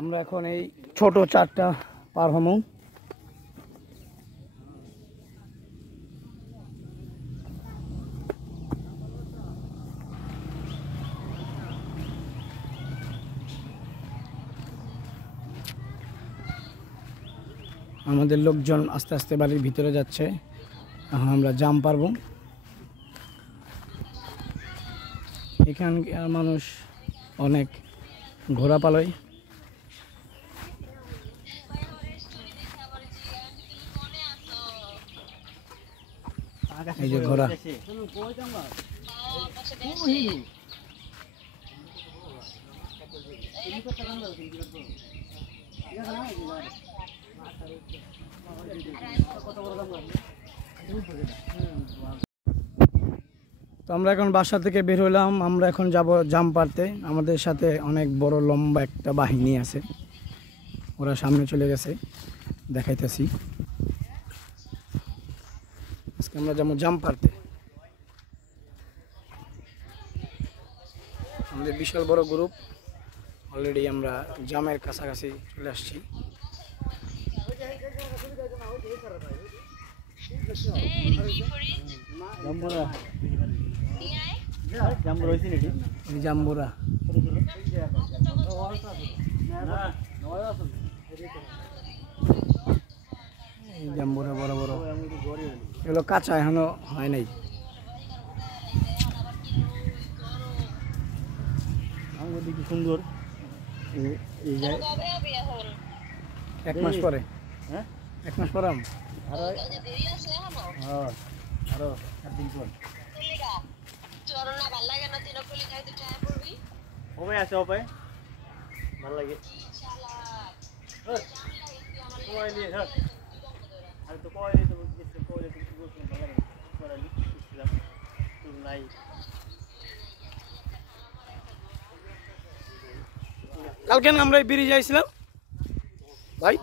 আমরা এখন এই ছোট চারটা পার হমু। আমাদের লোকজন আস্তে আস্তে বাড়ির ভিতরে যাচ্ছে। এখন আমরা জাম পারবো। এখানকার মানুষ অনেক ঘোড়া পালয়। এই যে ঘোড়া, তো আমরা এখন বাসা থেকে বের হলাম। আমরা এখন যাব জাম পারতে। আমাদের সাথে অনেক বড় লম্বা একটা বাহিনী আছে, ওরা সামনে চলে গেছে, দেখাইতেছি। আজকে আমরা যাবো জাম পারতে। আমাদের বিশাল বড় গ্রুপ, অলরেডি আমরা জামের কাছাকাছি চলে আসছি। জাম্বুরা জাম্বুরা বড় বড়, এগুলো কাঁচা, এখনো হয় নাই। কি সুন্দর। এক মাস পরে, এক মাস পরে আরো 4 দিন পর ওপাই আছে, ওপাই ভালো লাগে। কালকে আমরা বেরিয়ে যাইছিলাম ভাই।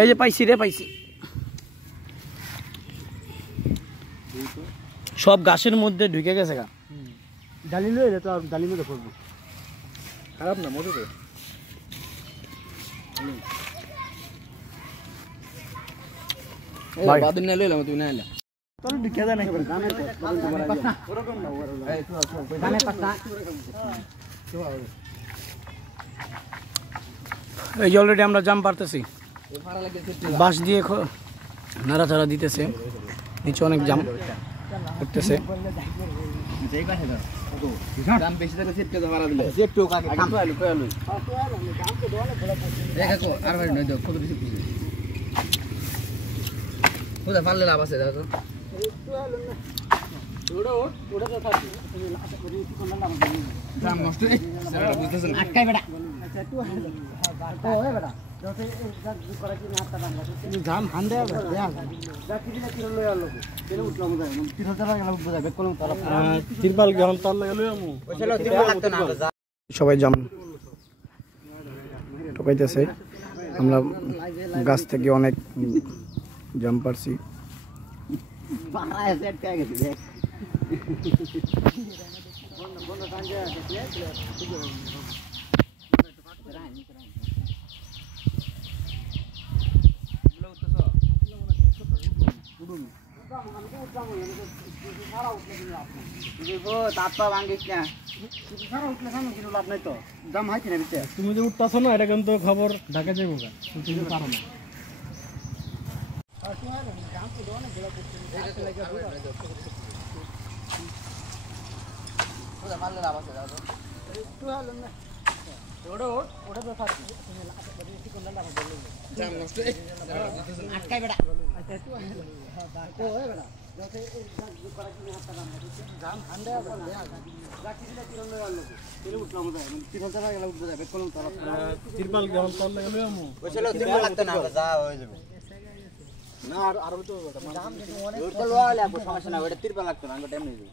এই যে পাইছি রে, পাইছি। সব গাছের মধ্যে ঢুকে গেছে গা। ডালি লইলে তো ডালি মধ্যে পড়বো, খারাপ না, মজা তো। ভাই বাদুন না লইলাম, তুই না এলা তোর ঢুকে যায় না একেবারে গানের পাতা ওরকম না, এই তো গানের পাতা। এই যে অলরেডি আমরা জাম পারতেছি, বাঁশ দিয়ে নাড়াচাড়া দিতেছে, নিচে অনেক জাম করতেছে। পারলে লাভ আছে, সবাই জাম ঠকাইতেছে। আমরা গাছ থেকে অনেক জাম পারছি। তুমি যে উঠতেছো না, এটা কিন্তু খবর ঢাকা যাবো, তুমি পারো না। তিরপাল যখন তললে গেলে লাগতো না, যা হয়ে যাবে না। আর তো সমস্যা না, ওটা তিরপাল লাগতো না, আমরা টাইম নিয়ে যাবো।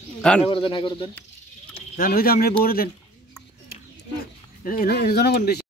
করে দেন, হ্যাঁ করে দেন। জান ওই যে আপনি বড় দেন জনগণ বেশি